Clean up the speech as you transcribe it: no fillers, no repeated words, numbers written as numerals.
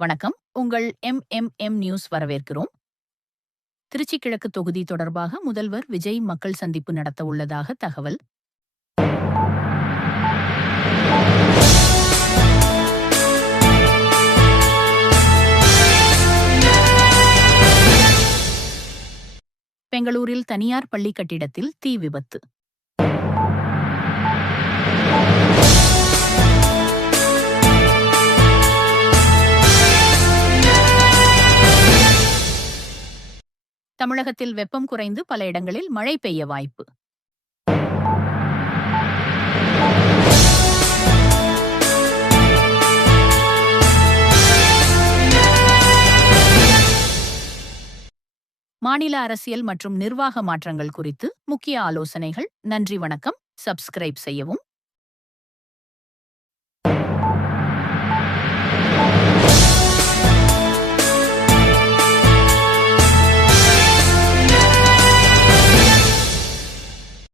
வணக்கம். உங்கள் MMM news வரவேற்கிறோம். திருச்சி கிழக்கு தொகுதி தொடர்பாக முதல்வர் விஜய் மக்கள் சந்திப்பு நடத்த உள்ளதாக தகவல். பெங்களூரில் தனியார் பள்ளி கட்டிடத்தில் தீ விபத்து. தமிழகத்தில் வெப்பம் குறைந்து பல இடங்களில் மழை பெய்ய வாய்ப்பு. மாநில அரசியல் மற்றும் நிர்வாக மாற்றங்கள் குறித்து முக்கிய ஆலோசனைகள். நன்றி, வணக்கம். சப்ஸ்கிரைப் செய்யவும்.